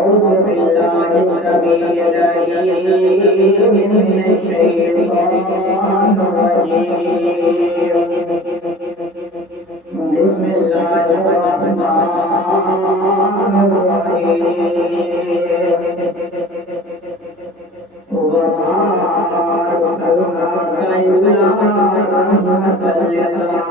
أعوذ بالله السميع العليم من الشيطان الرجيم بسم الله الرحمن الرحيم وما أرسلناك إلا رحمة للعالمين